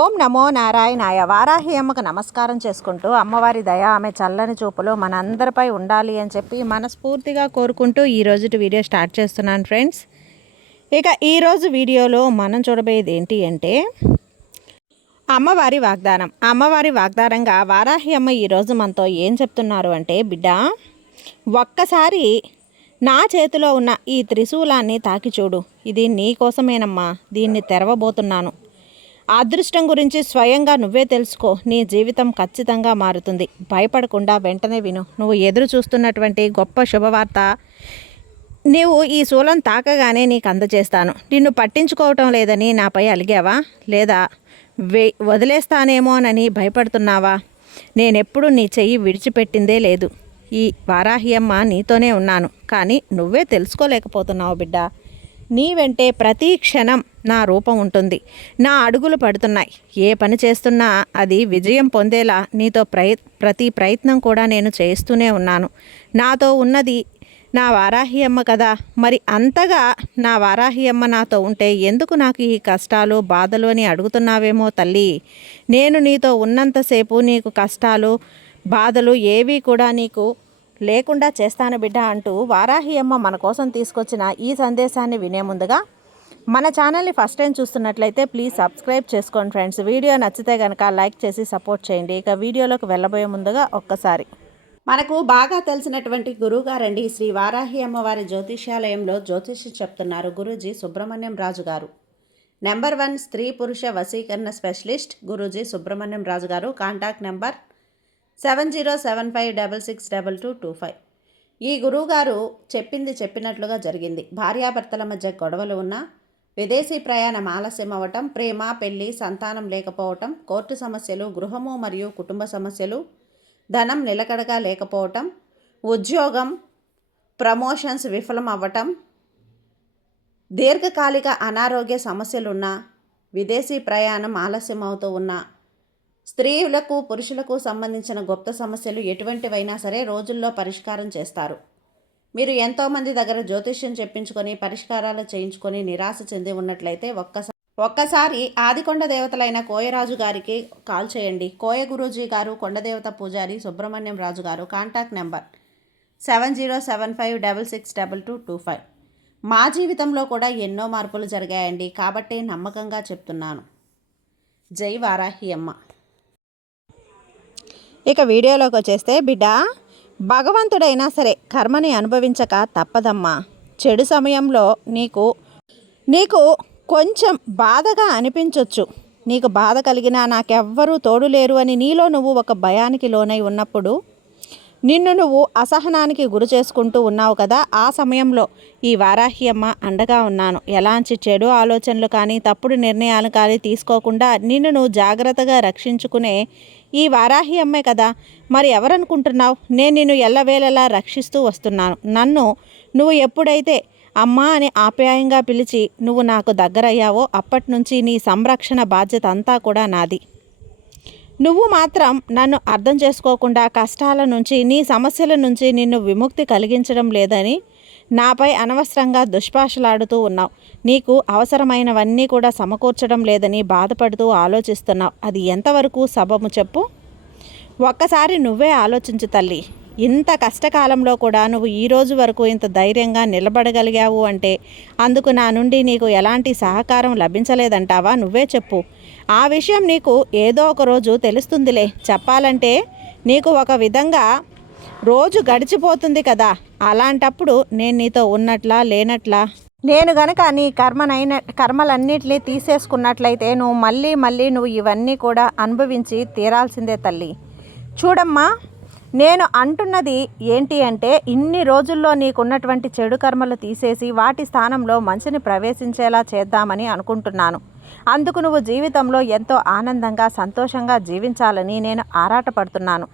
ఓం నమో నారాయణాయ. వారాహి అమ్మకు నమస్కారం చేసుకుంటూ అమ్మవారి దయ ఆమె చల్లని చూపులు మనందరిపై ఉండాలి అని చెప్పి మనస్ఫూర్తిగా కోరుకుంటూ ఈరోజు వీడియో స్టార్ట్ చేస్తున్నాను ఫ్రెండ్స్. ఇక ఈరోజు వీడియోలో మనం చూడబోయేది ఏంటి అంటే అమ్మవారి వాగ్దానం. అమ్మవారి వాగ్దానంగా వారాహి అమ్మ ఈరోజు మనతో ఏం చెప్తున్నారు అంటే, బిడ్డ ఒక్కసారి నా చేతిలో ఉన్న ఈ త్రిశూలాన్ని తాకి చూడు. ఇది నీ కోసమేనమ్మా, దీన్ని తెరవబోతున్నాను. అదృష్టం గురించి స్వయంగా నువ్వే తెలుసుకో. నీ జీవితం ఖచ్చితంగా మారుతుంది. భయపడకుండా వెంటనే విను. నువ్వు ఎదురు చూస్తున్నటువంటి గొప్ప శుభవార్త నీవు ఈ శూలం తాకగానే నీకు అందజేస్తాను. నిన్ను పట్టించుకోవటం లేదని నాపై అలిగావా? లేదా వదిలేస్తానేమోనని భయపడుతున్నావా? నేనెప్పుడు నీ చెయ్యి విడిచిపెట్టిందే లేదు. ఈ వారాహి అమ్మ నీతోనే ఉన్నాను, కానీ నువ్వే తెలుసుకోలేకపోతున్నావు బిడ్డ. నీ వెంటే ప్రతి క్షణం నా రూపం ఉంటుంది. నా అడుగులు పడుతున్నాయి. ఏ పని చేస్తున్నా అది విజయం పొందేలా నీతో ప్రతి ప్రయత్నం కూడా నేను చేస్తూనే ఉన్నాను. నాతో ఉన్నది నా వారాహి అమ్మ కదా. మరి అంతగా నా వారాహి అమ్మ నాతో ఉంటే ఎందుకు నాకు ఈ కష్టాలు బాధలు అని అడుగుతున్నావేమో తల్లి. నేను నీతో ఉన్నంతసేపు నీకు కష్టాలు బాధలు ఏవి కూడా నీకు లేకుండా చేస్తాను బిడ్డ అంటూ వారాహి అమ్మ మన కోసం తీసుకొచ్చిన ఈ సందేశాన్ని వినే ముందుగా మన ఛానల్ని ఫస్ట్ టైం చూస్తున్నట్లయితే ప్లీజ్ సబ్స్క్రైబ్ చేసుకోండి ఫ్రెండ్స్. వీడియో నచ్చితే కనుక లైక్ చేసి సపోర్ట్ చేయండి. ఇక వీడియోలోకి వెళ్ళబోయే ముందుగా ఒక్కసారి మనకు బాగా తెలిసినటువంటి గురువుగారండి శ్రీ వారాహి అమ్మవారి జ్యోతిష్యాలయంలో జ్యోతిష్యం చెప్తున్నారు గురూజీ సుబ్రహ్మణ్యం రాజు గారు. నెంబర్ 1 స్త్రీ పురుష వశీకరణ స్పెషలిస్ట్ గురూజీ సుబ్రహ్మణ్యం రాజు గారు. Contact number 7075662225. ఈ గురువుగారు చెప్పింది చెప్పినట్లుగా జరిగింది. భార్యాభర్తల మధ్య గొడవలు ఉన్నా, విదేశీ ప్రయాణం ఆలస్యం అవ్వటం, ప్రేమ పెళ్లి సంతానం లేకపోవటం, కోర్టు సమస్యలు, గృహము మరియు కుటుంబ సమస్యలు, ధనం నిలకడగా లేకపోవటం, ఉద్యోగం ప్రమోషన్స్ విఫలం అవ్వటం, దీర్ఘకాలిక అనారోగ్య సమస్యలున్నా, విదేశీ ప్రయాణం ఆలస్యం అవుతూ ఉన్నా, స్త్రీలకు పురుషులకు సంబంధించిన గుప్త సమస్యలు ఎటువంటివైనా సరే రోజుల్లో పరిష్కారం చేస్తారు. మీరు ఎంతోమంది దగ్గర జ్యోతిష్యం చెప్పించుకొని పరిష్కారాలు చేయించుకొని నిరాశ చెంది ఉన్నట్లయితే ఒక్కసారి ఆదికొండ దేవతలైన కోయరాజు గారికి కాల్ చేయండి. కోయ గురూజీ గారు, కొండదేవత పూజారి సుబ్రహ్మణ్యం రాజు గారు. Contact number 7075662225. మా జీవితంలో కూడా ఎన్నో మార్పులు జరిగాయండి, కాబట్టి నమ్మకంగా చెప్తున్నాను. జై వారాహి అమ్మ. ఇక వీడియోలోకి వచ్చేస్తే, బిడ్డ భగవంతుడైనా సరే కర్మని అనుభవించక తప్పదమ్మా. చెడు సమయంలో నీకు కొంచెం బాధగా అనిపించవచ్చు. నీకు బాధ కలిగినా నాకెవ్వరూ తోడు లేరు అని నీలో నువ్వు ఒక భయానికి లోనై ఉన్నప్పుడు నిన్ను నువ్వు అసహనానికి గురి చేసుకుంటూ ఉన్నావు కదా. ఆ సమయంలో ఈ వారాహి అమ్మ అండగా ఉన్నాను. ఎలాంటి చెడు ఆలోచనలు కానీ తప్పుడు నిర్ణయాలు కానీ తీసుకోకుండా నిన్ను నువ్వు జాగ్రత్తగా రక్షించుకునే ఈ వారాహి అమ్మే కదా. మరి ఎవరనుకుంటున్నావు? నేను నిన్ను ఎల్లవేళలా రక్షిస్తూ వస్తున్నాను. నన్ను నువ్వు ఎప్పుడైతే అమ్మా అని ఆప్యాయంగా పిలిచి నువ్వు నాకు దగ్గరయ్యావో అప్పటి నుంచి నీ సంరక్షణ బాధ్యత అంతా కూడా నాది. నువ్వు మాత్రం నన్ను అర్థం చేసుకోకుండా కష్టాల నుంచి నీ సమస్యల నుంచి నిన్ను విముక్తి కలిగించడం లేదని నాపై అనవసరంగా దుష్పాషలాడుతూ ఉన్నావు. నీకు అవసరమైనవన్నీ కూడా సమకూర్చడం లేదని బాధపడుతూ ఆలోచిస్తున్నావు. అది ఎంతవరకు సబబు చెప్పు? ఒక్కసారి నువ్వే ఆలోచించు తల్లి. ఇంత కష్టకాలంలో కూడా నువ్వు ఈ రోజు వరకు ఇంత ధైర్యంగా నిలబడగలిగావు అంటే అందుకు నా నుండి నీకు ఎలాంటి సహకారం లభించలేదంటావా? నువ్వే చెప్పు. ఆ విషయం నీకు ఏదో ఒక రోజు తెలుస్తుందిలే. చెప్పాలంటే నీకు ఒక విధంగా రోజు గడిచిపోతుంది కదా. అలాంటప్పుడు నేను నీతో ఉన్నట్లా లేనట్లా? నేను గనక నీ కర్మలన్నిటినీ తీసేసుకున్నట్లయితే నువ్వు మళ్ళీ నువ్వు ఇవన్నీ కూడా అనుభవించి తీరాల్సిందే తల్లి. చూడమ్మా, నేను అంటున్నది ఏంటి అంటే, ఇన్ని రోజుల్లో నీకున్నటువంటి చెడు కర్మలు తీసేసి వాటి స్థానంలో మంచిని ప్రవేశించేలా చేద్దామని అనుకుంటున్నాను. అందుకు నువ్వు జీవితంలో ఎంతో ఆనందంగా సంతోషంగా జీవించాలని నేను ఆరాటపడుతున్నాను.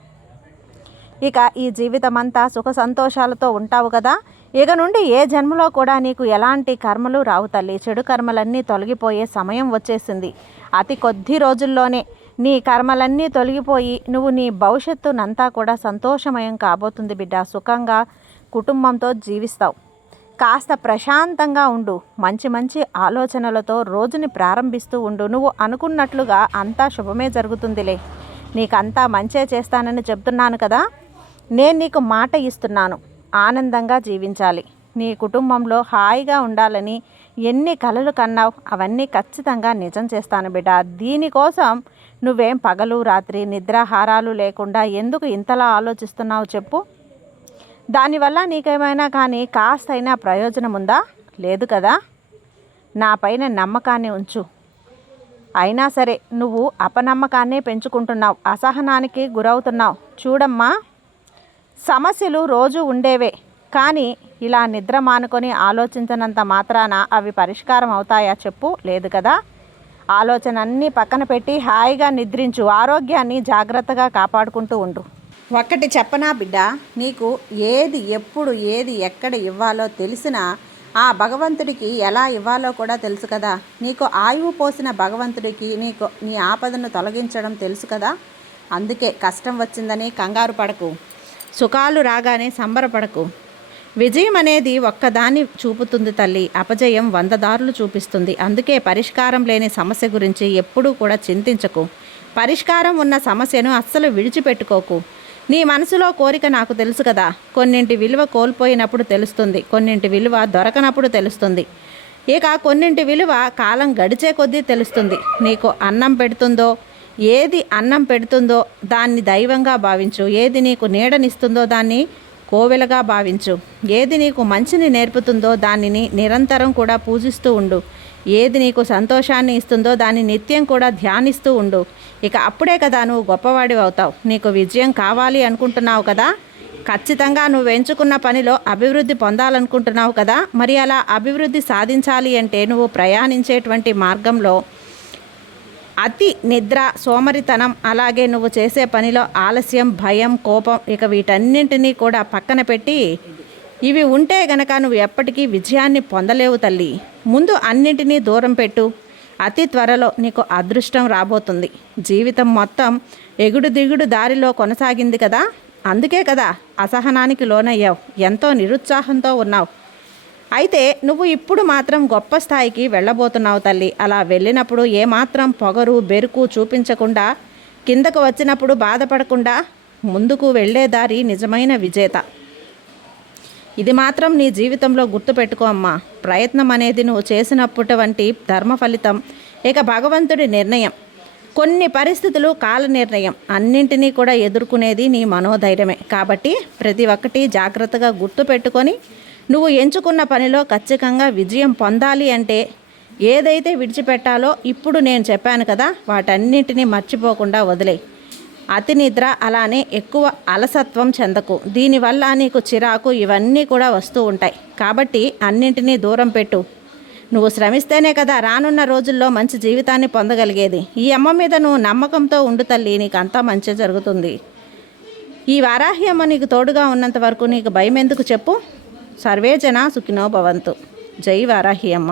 ఇక ఈ జీవితం అంతా సుఖ సంతోషాలతో ఉంటావు కదా. ఇక నుండి ఏ జన్మలో కూడా నీకు ఎలాంటి కర్మలు రావు తల్లి. చెడు కర్మలన్నీ తొలగిపోయే సమయం వచ్చేసింది. అతి కొద్ది రోజుల్లోనే నీ కర్మలన్నీ తొలగిపోయి నువ్వు నీ భవిష్యత్తునంతా కూడా సంతోషమయం కాబోతుంది బిడ్డ. సుఖంగా కుటుంబంతో జీవిస్తావు. కాస్త ప్రశాంతంగా ఉండు. మంచి మంచి ఆలోచనలతో రోజుని ప్రారంభిస్తూ ఉండు. నువ్వు అనుకున్నట్లుగా అంతా శుభమే జరుగుతుందిలే. నీకంతా మంచే చేస్తానని చెప్తున్నాను కదా. నేను నీకు మాట ఇస్తున్నాను. ఆనందంగా జీవించాలి, నీ కుటుంబంలో హాయిగా ఉండాలని ఎన్ని కలలు కన్నావు అవన్నీ ఖచ్చితంగా నిజం చేస్తాను బిడ్డ. దీనికోసం నువ్వేం పగలు రాత్రి నిద్రాహారాలు లేకుండా ఎందుకు ఇంతలా ఆలోచిస్తున్నావు చెప్పు. దానివల్ల నీకేమైనా కానీ కాస్తైనా ప్రయోజనం ఉందా? లేదు కదా. నా పైన నమ్మకాన్ని ఉంచు. అయినా సరే నువ్వు అపనమ్మకాన్నే పెంచుకుంటున్నావు, అసహనానికి గురవుతున్నావు. చూడమ్మా, సమస్యలు రోజు ఉండేవే, కానీ ఇలా నిద్ర మానుకొని ఆలోచించినంత మాత్రాన అవి పరిష్కారం అవుతాయా చెప్పు. లేదు కదా. ఆలోచన అన్నీ పక్కన పెట్టి హాయిగా నిద్రించు. ఆరోగ్యాన్ని జాగ్రత్తగా కాపాడుకుంటూ ఉండు. ఒక్కటి చెప్పనా బిడ్డ, నీకు ఏది ఎప్పుడు ఏది ఎక్కడ ఇవ్వాలో తెలిసినా ఆ భగవంతుడికి ఎలా ఇవ్వాలో కూడా తెలుసు కదా. నీకు ఆయువు పోసిన భగవంతుడికి నీకు నీ ఆపదను తొలగించడం తెలుసు కదా. అందుకే కష్టం వచ్చిందని కంగారు పడకు, సుఖాలు రాగానే సంబరపడకు. విజయం అనేది ఒక్కదాన్ని చూపుతుంది తల్లి, అపజయం 100 దారులు చూపిస్తుంది. అందుకే పరిష్కారం లేని సమస్య గురించి ఎప్పుడూ కూడా చింతించకు. పరిష్కారం ఉన్న సమస్యను అస్సలు విడిచిపెట్టుకోకు. నీ మనసులో కోరిక నాకు తెలుసు కదా. కొన్నింటి విలువ కోల్పోయినప్పుడు తెలుస్తుంది, కొన్నింటి విలువ దొరకనప్పుడు తెలుస్తుంది, ఇక కొన్నింటి విలువ కాలం గడిచే కొద్దీ తెలుస్తుంది. నీకు అన్నం పెడుతుందో, ఏది అన్నం పెడుతుందో దాన్ని దైవంగా భావించు. ఏది నీకు నీడనిస్తుందో దాన్ని కోవెలగా భావించు. ఏది నీకు మంచిని నేర్పుతుందో దానిని నిరంతరం కూడా పూజిస్తూ ఉండు. ఏది నీకు సంతోషాన్ని ఇస్తుందో దాన్ని నిత్యం కూడా ధ్యానిస్తూ ఉండు. ఇక అప్పుడే కదా నువ్వు గొప్పవాడివి అవుతావు. నీకు విజయం కావాలి అనుకుంటున్నావు కదా. ఖచ్చితంగా నువ్వు ఎంచుకున్న పనిలో అభివృద్ధి పొందాలనుకుంటున్నావు కదా. మరి అలా అభివృద్ధి సాధించాలి అంటే నువ్వు ప్రయాణించేటువంటి మార్గంలో అతి నిద్ర, సోమరితనం, అలాగే నువ్వు చేసే పనిలో ఆలస్యం, భయం, కోపం, ఇక వీటన్నింటినీ కూడా పక్కన పెట్టి ఇవి ఉంటే గనక నువ్వు ఎప్పటికీ విజయాన్ని పొందలేవు తల్లి. ముందు అన్నింటినీ దూరం పెట్టు. అతి త్వరలో నీకు అదృష్టం రాబోతుంది. జీవితం మొత్తం ఎగుడు దిగుడు దారిలో కొనసాగింది కదా. అందుకే కదా అసహనానికి లోనయ్యావు, ఎంతో నిరుత్సాహంతో ఉన్నావు. అయితే నువ్వు ఇప్పుడు మాత్రం గొప్ప స్థాయికి వెళ్ళబోతున్నావు తల్లి. అలా వెళ్ళినప్పుడు ఏమాత్రం పొగరు బెరుకు చూపించకుండా, కిందకు వచ్చినప్పుడు బాధపడకుండా ముందుకు వెళ్ళే దారి నిజమైన విజేత. ఇది మాత్రం నీ జీవితంలో గుర్తుపెట్టుకో అమ్మా. ప్రయత్నం అనేది నువ్వు చేసినప్పటి వంటి ధర్మ ఫలితం, ఇక భగవంతుడి నిర్ణయం. కొన్ని పరిస్థితులు కాల నిర్ణయం. అన్నింటినీ కూడా ఎదుర్కొనేది నీ మనోధైర్యమే. కాబట్టి ప్రతి ఒక్కటి జాగ్రత్తగా గుర్తుపెట్టుకొని నువ్వు ఎంచుకున్న పనిలో ఖచ్చితంగా విజయం పొందాలి అంటే ఏదైతే విడిచిపెట్టాలో ఇప్పుడు నేను చెప్పాను కదా, వాటన్నింటినీ మర్చిపోకుండా వదిలే. అతి నిద్ర, అలానే ఎక్కువ అలసత్వం చెందకు. దీనివల్ల నీకు చిరాకు ఇవన్నీ కూడా వస్తూ ఉంటాయి. కాబట్టి అన్నింటినీ దూరం పెట్టు. నువ్వు శ్రమిస్తేనే కదా రానున్న రోజుల్లో మంచి జీవితాన్ని పొందగలిగేది. ఈ అమ్మ మీద నువ్వు నమ్మకంతో ఉండు తల్లి, నీకు అంతా మంచి జరుగుతుంది. ఈ వారాహి అమ్మ నీకు తోడుగా ఉన్నంత వరకు నీకు భయం ఎందుకు చెప్పు. సర్వే జన సుఖినో భవంతు. జై వారాహి అమ్మ.